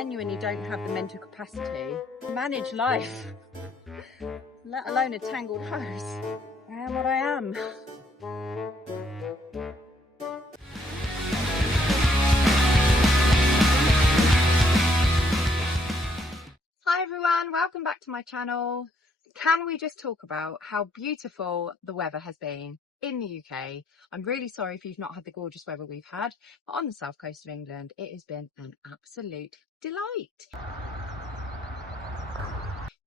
genuinely don't have the mental capacity to manage life, let alone a tangled hose. I am what I am. Hi everyone, welcome back to my channel. Can we just talk about how beautiful the weather has been in the UK? I'm really sorry if you've not had the gorgeous weather we've had, but on the south coast of England, it has been an absolute delight.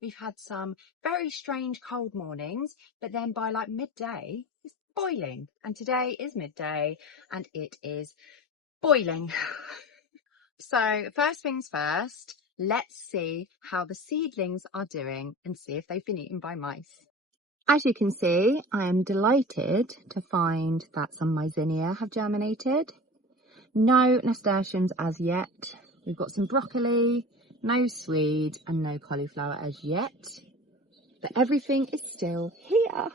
We've had some very strange cold mornings, but then by like midday, it's boiling. And today is midday and it is boiling. So first things first, let's see how the seedlings are doing and see if they've been eaten by mice. As you can see, I am delighted to find that some myzinia have germinated. No nasturtiums as yet. We've got some broccoli, no swede and no cauliflower as yet. But everything is still here.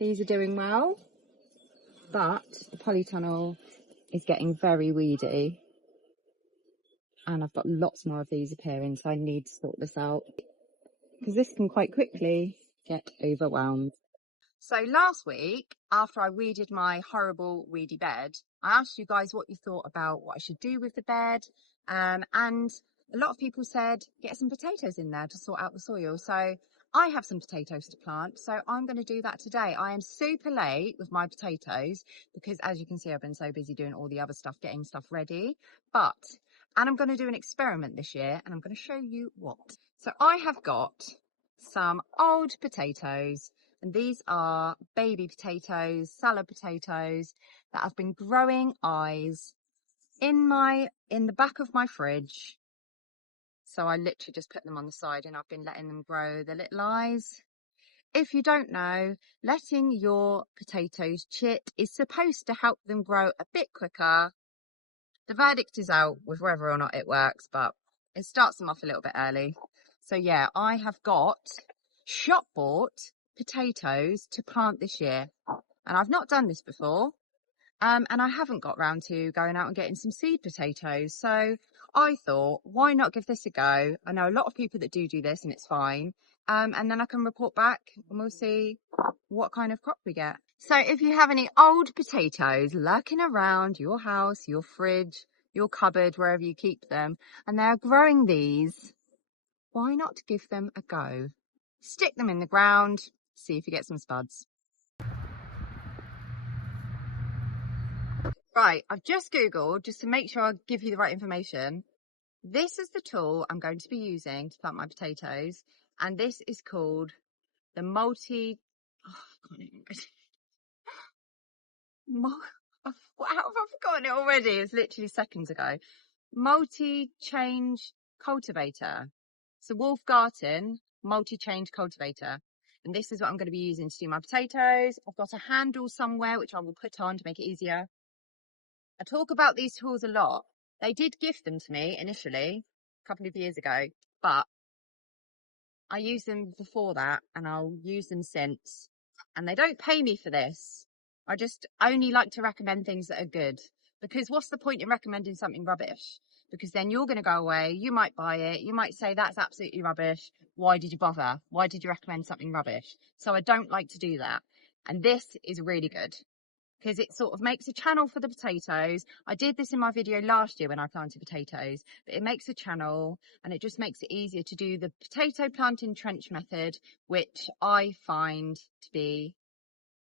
These are doing well, but the polytunnel is getting very weedy. And I've got lots more of these appearing, so I need to sort this out because this can quite quickly get overwhelmed. So last week, after I weeded my horrible weedy bed, I asked you guys what you thought about what I should do with the bed. And a lot of people said, get some potatoes in there to sort out the soil. So I have some potatoes to plant, so I'm going to do that today. I am super late with my potatoes because, as you can see, I've been so busy doing all the other stuff, getting stuff ready. And I'm going to do an experiment this year, and I'm going to show you what. So I have got some old potatoes, and these are baby potatoes, salad potatoes that have been growing eyes in the back of my fridge. So I literally just put them on the side and I've been letting them grow the little eyes. If you don't know, letting your potatoes chit is supposed to help them grow a bit quicker. The verdict is out with whether or not it works, but it starts them off a little bit early. So yeah, I have got shop bought potatoes to plant this year. And I've not done this before. And I haven't got round to going out and getting some seed potatoes. So I thought, why not give this a go? I know a lot of people that do this and it's fine. And then I can report back and we'll see what kind of crop we get. So if you have any old potatoes lurking around your house, your fridge, your cupboard, wherever you keep them, and they're growing these, why not give them a go? Stick them in the ground, see if you get some spuds. Right, I've just Googled just to make sure I give you the right information. This is the tool I'm going to be using to plant my potatoes, and this is called the how have I forgotten it already? It's literally seconds ago. Multi-change cultivator. It's a Wolfgarten multi-change cultivator. And this is what I'm going to be using to do my potatoes. I've got a handle somewhere, which I will put on to make it easier. I talk about these tools a lot. They did gift them to me initially, a couple of years ago, but I used them before that and I'll use them since. And they don't pay me for this. I just only like to recommend things that are good, because what's the point in recommending something rubbish? Because then you're going to go away, you might buy it, you might say that's absolutely rubbish. Why did you bother? Why did you recommend something rubbish? So I don't like to do that. And this is really good because it sort of makes a channel for the potatoes. I did this in my video last year when I planted potatoes, but it makes a channel and it just makes it easier to do the potato planting trench method, which I find to be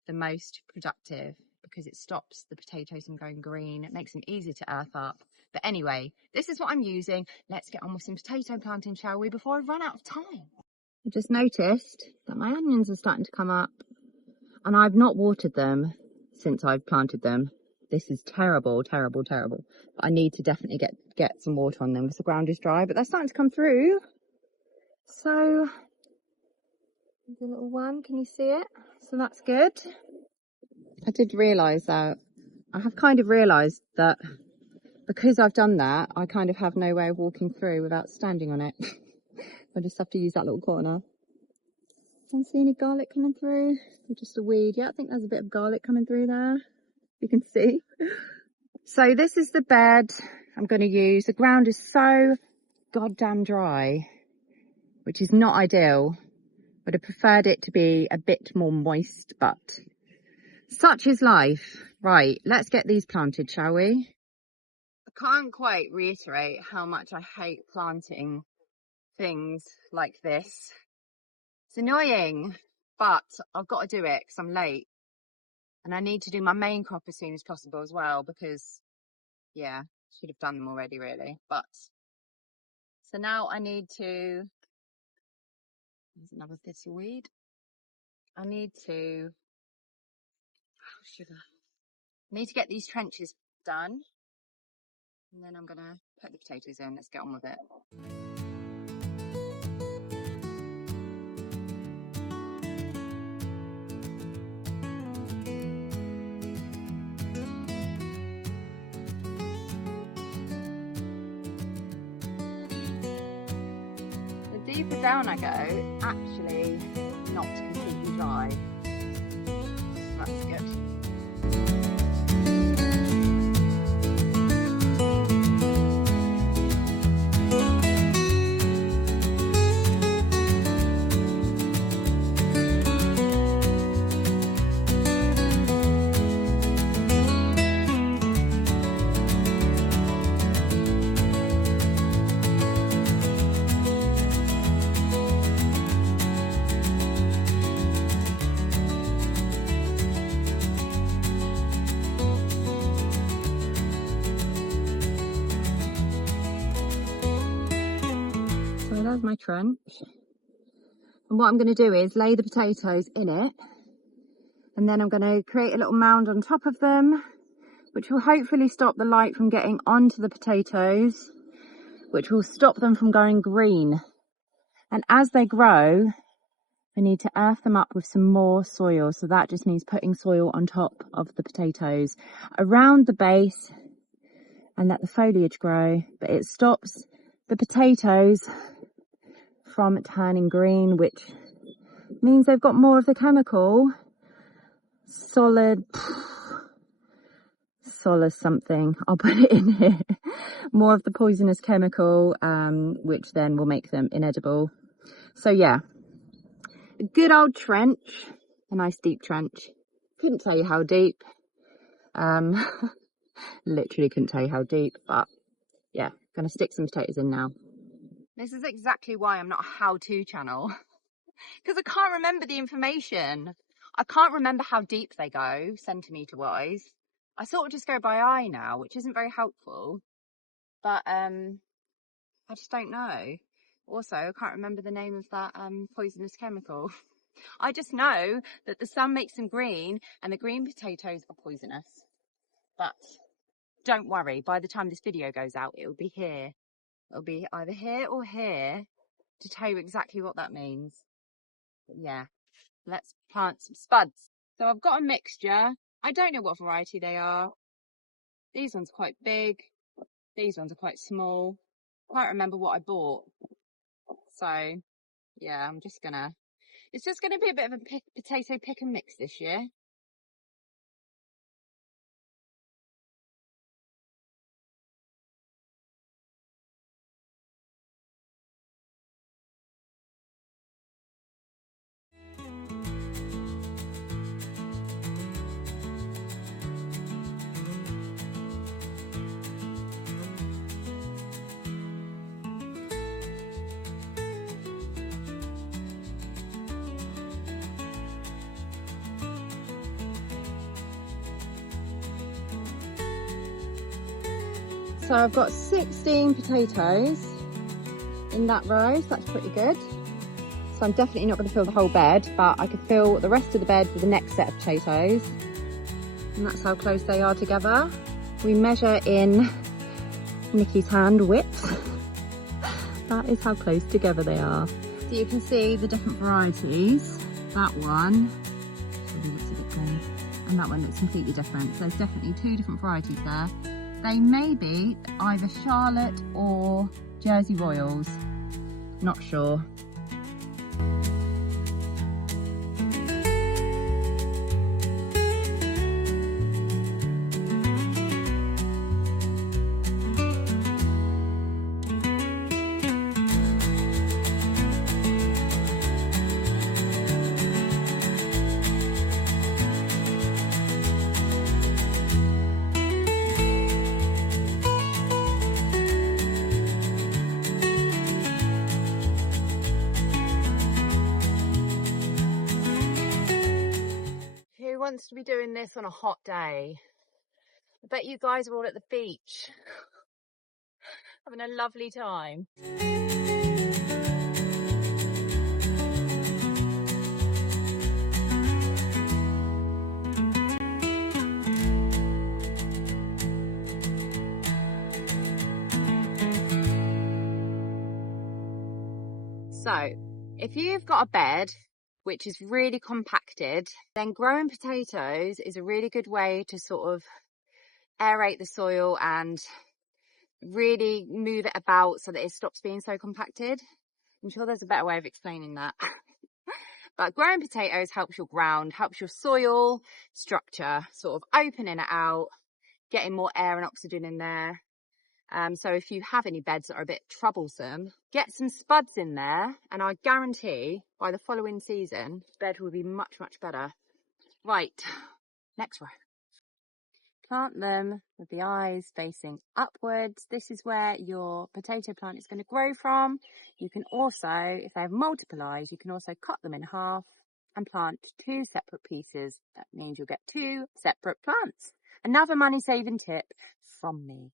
the most productive because it stops the potatoes from going green. It makes them easier to earth up. But anyway, this is what I'm using. Let's get on with some potato planting, shall we, before I run out of time. I just noticed that my onions are starting to come up and I've not watered them since I've planted them. This is terrible, terrible, terrible. But I need to definitely get some water on them because the ground is dry, but they're starting to come through. So there's a little one, can you see it? So that's good. I did realise that, I have kind of realised that because I've done that, I kind of have no way of walking through without standing on it. I just have to use that little corner. Don't see any garlic coming through, or just a weed. Yeah, I think there's a bit of garlic coming through there. You can see. So this is the bed I'm going to use, the ground is so goddamn dry, which is not ideal. Would have preferred it to be a bit more moist, but such is life. Right, let's get these planted, shall we? I can't quite reiterate how much I hate planting things like this. It's annoying, but I've got to do it because I'm late. And I need to do my main crop as soon as possible as well, because, yeah, should have done them already, really. But, so now I need to, there's another thistleweed. I need to, oh, sugar. I need to get these trenches done. And then I'm going to put the potatoes in. Let's get on with it. The deeper down I go, actually not completely dry. That's good. So there's my trench. And what I'm going to do is lay the potatoes in it. And then I'm going to create a little mound on top of them, which will hopefully stop the light from getting onto the potatoes, which will stop them from going green. And as they grow, I need to earth them up with some more soil. So that just means putting soil on top of the potatoes around the base and let the foliage grow. But it stops the potatoes from turning green, which means they've got more of the chemical, solid something, I'll put it in here, more of the poisonous chemical, which then will make them inedible. So yeah, a good old trench, a nice deep trench. Couldn't tell you how deep, literally couldn't tell you how deep, but yeah, gonna stick some potatoes in now. This is exactly why I'm not a how-to channel, because I can't remember the information. I can't remember how deep they go, centimetre wise. I sort of just go by eye now, which isn't very helpful, but I just don't know. Also, I can't remember the name of that poisonous chemical. I just know that the sun makes them green and the green potatoes are poisonous. But don't worry, by the time this video goes out, it will be here. It'll be either here or here to tell you exactly what that means. But yeah, let's plant some spuds. So I've got a mixture. I don't know what variety they are. These ones are quite big. These ones are quite small. I can't remember what I bought. So yeah, it's just gonna be a bit of a potato pick and mix this year. So I've got 16 potatoes in that row, so that's pretty good. So I'm definitely not going to fill the whole bed, but I could fill the rest of the bed with the next set of potatoes. And that's how close they are together. We measure in Nikki's hand width. That is how close together they are. So you can see the different varieties. That one, and that one looks completely different. So there's definitely two different varieties there. They may be either Charlotte or Jersey Royals, not sure. wants to be doing this on a hot day? I bet you guys are all at the beach, having a lovely time. So, if you've got a bed which is really compacted, then growing potatoes is a really good way to sort of aerate the soil and really move it about so that it stops being so compacted. I'm sure there's a better way of explaining that. But growing potatoes helps your ground, helps your soil structure, sort of opening it out, getting more air and oxygen in there. So if you have any beds that are a bit troublesome, get some spuds in there, and I guarantee by the following season, the bed will be much, much better. Right, next row. Plant them with the eyes facing upwards. This is where your potato plant is going to grow from. You can also, if they have multiple eyes, you can also cut them in half and plant 2 separate pieces. That means you'll get 2 separate plants. Another money-saving tip from me.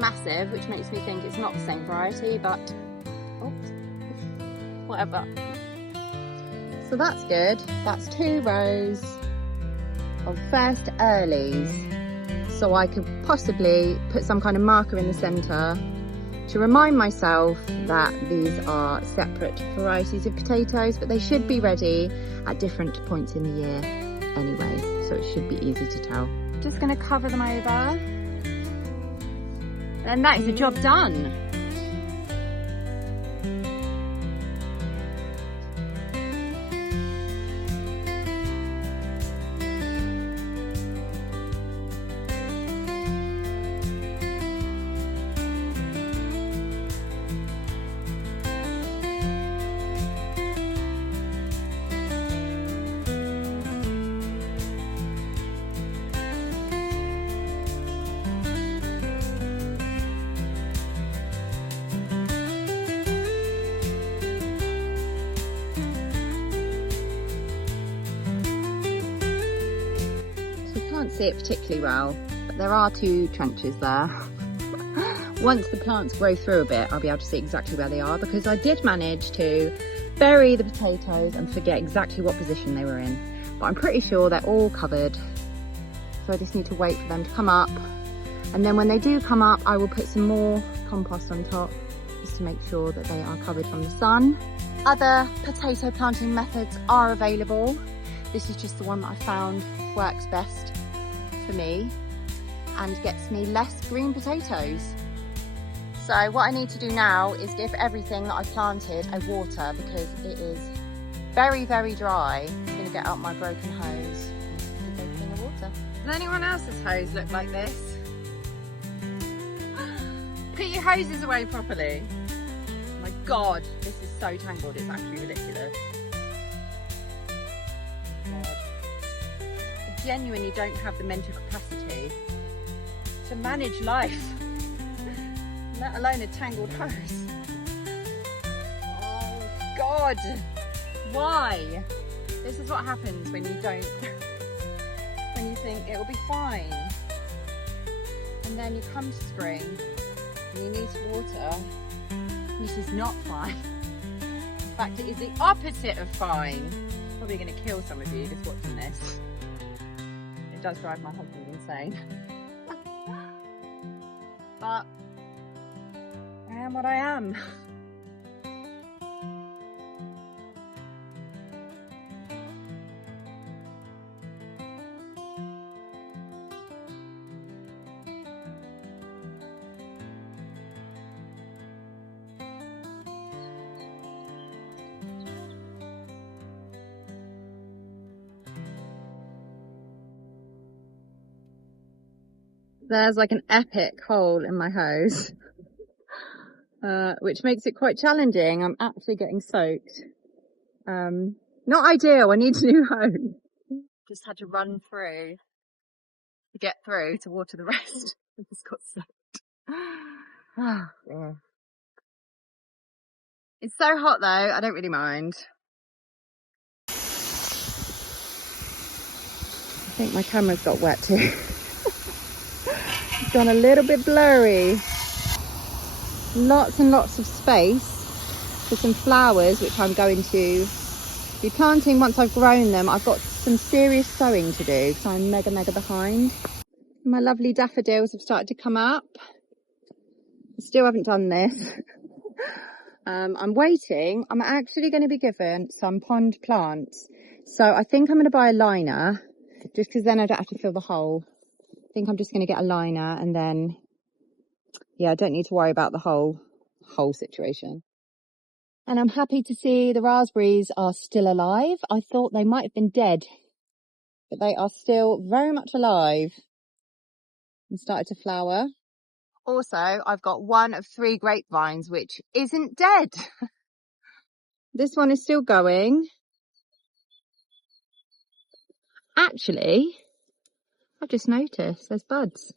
Massive, which makes me think it's not the same variety, but oops, whatever. So that's good. That's 2 rows of first earlies, so I could possibly put some kind of marker in the centre to remind myself that these are separate varieties of potatoes, but they should be ready at different points in the year anyway, so it should be easy to tell. Just going to cover them over. And that is the job done. See it particularly well, but there are 2 trenches there. Once the plants grow through a bit, I'll be able to see exactly where they are, because I did manage to bury the potatoes and forget exactly what position they were in, but I'm pretty sure they're all covered, so I just need to wait for them to come up, and then when they do come up I will put some more compost on top just to make sure that they are covered from the sun. Other potato planting methods are available. This is just the one that I found works best for me and gets me less green potatoes. So what I need to do now is give everything that I planted a water, because it is very, very dry. I'm going to get out my broken hose and give everything a water. Does anyone else's hose look like this? Put your hoses away properly. Oh my god, this is so tangled, it's actually ridiculous. Genuinely don't have the mental capacity to manage life, let alone a tangled hose. Oh god, why? This is what happens when you don't, when you think it will be fine, and then you come to spring and you need water. This is not fine. In fact, it is the opposite of fine. Probably going to kill some of you just watching this. Does drive my husband insane. But I am what I am. There's like an epic hole in my hose, which makes it quite challenging. I'm actually getting soaked. Not ideal, I need a new hose. Just had to run through to get through to water the rest. It's got soaked. Oh, yeah. It's so hot though, I don't really mind. I think my camera's got wet too. It's gone a little bit blurry. Lots and lots of space for some flowers, which I'm going to be planting once I've grown them. I've got some serious sowing to do because I'm mega behind. My lovely daffodils have started to come up. I still haven't done this. I'm waiting. I'm actually going to be given some pond plants. So I think I'm going to buy a liner just because then I don't have to fill the hole. I think I'm just going to get a liner and then, yeah, I don't need to worry about the whole situation. And I'm happy to see the raspberries are still alive. I thought they might have been dead, but they are still very much alive and started to flower. Also, I've got one of 3 grapevines, which isn't dead. This one is still going. Actually, I've just noticed there's buds.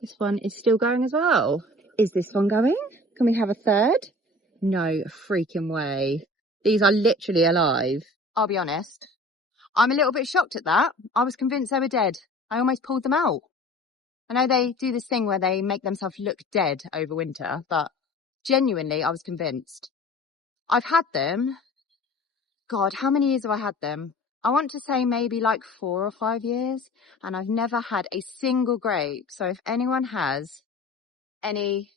This one is still going as well. Is this one going? Can we have a third? No freaking way. These are literally alive. I'll be honest. I'm a little bit shocked at that. I was convinced they were dead. I almost pulled them out. I know they do this thing where they make themselves look dead over winter, but genuinely, I was convinced. I've had them. God, how many years have I had them? I want to say maybe like 4 or 5 years, and I've never had a single grape. So if anyone has any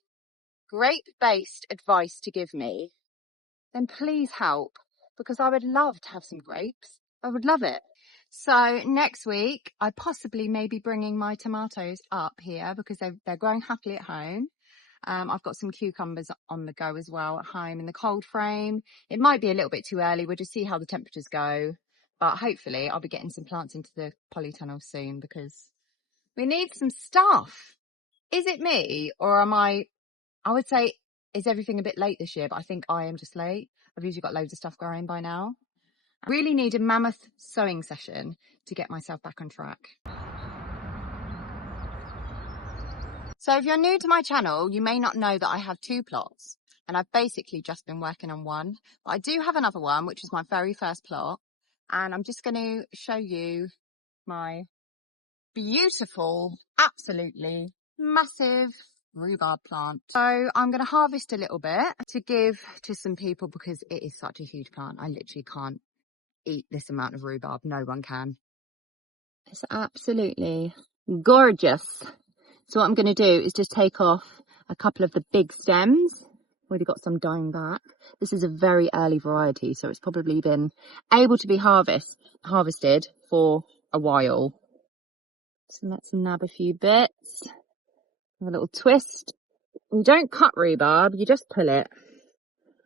grape-based advice to give me, then please help, because I would love to have some grapes. I would love it. So next week, I possibly may be bringing my tomatoes up here because they're growing happily at home. I've got some cucumbers on the go as well at home in the cold frame. It might be a little bit too early. We'll just see how the temperatures go. But hopefully I'll be getting some plants into the polytunnel soon because we need some stuff. Is it me or am I would say, is everything a bit late this year? But I think I am just late. I've usually got loads of stuff growing by now. I really need a mammoth sowing session to get myself back on track. So if you're new to my channel, you may not know that I have 2 plots and I've basically just been working on one. But I do have another one, which is my very first plot. And I'm just going to show you my beautiful, absolutely massive rhubarb plant. So I'm going to harvest a little bit to give to some people because it is such a huge plant. I literally can't eat this amount of rhubarb. No one can. It's absolutely gorgeous. So what I'm going to do is just take off a couple of the big stems. Already got some dying back. This is a very early variety, so it's probably been able to be harvested for a while. So let's nab a few bits. Have a little twist. You don't cut rhubarb, you just pull it.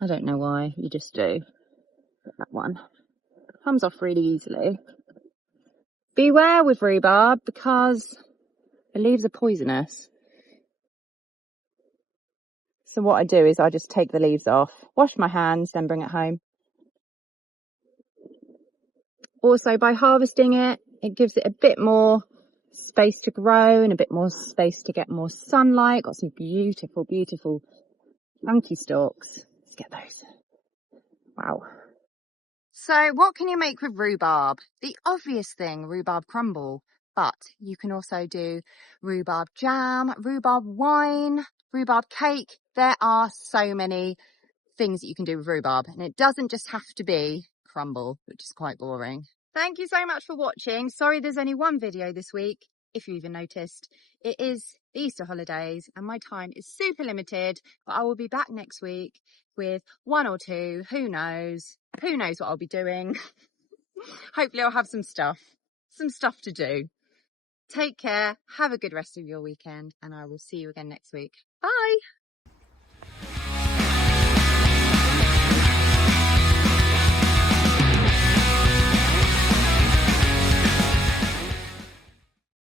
I don't know why, you just do. That one comes off really easily. Beware with rhubarb because the leaves are poisonous. So what I do is I just take the leaves off, wash my hands, then bring it home. Also, by harvesting it, it gives it a bit more space to grow and a bit more space to get more sunlight. Got some beautiful, beautiful chunky stalks. Let's get those. Wow. So what can you make with rhubarb? The obvious thing, rhubarb crumble, but you can also do rhubarb jam, rhubarb wine, rhubarb cake. There are so many things that you can do with rhubarb, and it doesn't just have to be crumble, which is quite boring. Thank you so much for watching. Sorry there's only one video this week, if you even noticed. It is the Easter holidays and my time is super limited, but I will be back next week with 1 or 2, who knows what I'll be doing. Hopefully I'll have some stuff to do. Take care, have a good rest of your weekend, and I will see you again next week. Bye.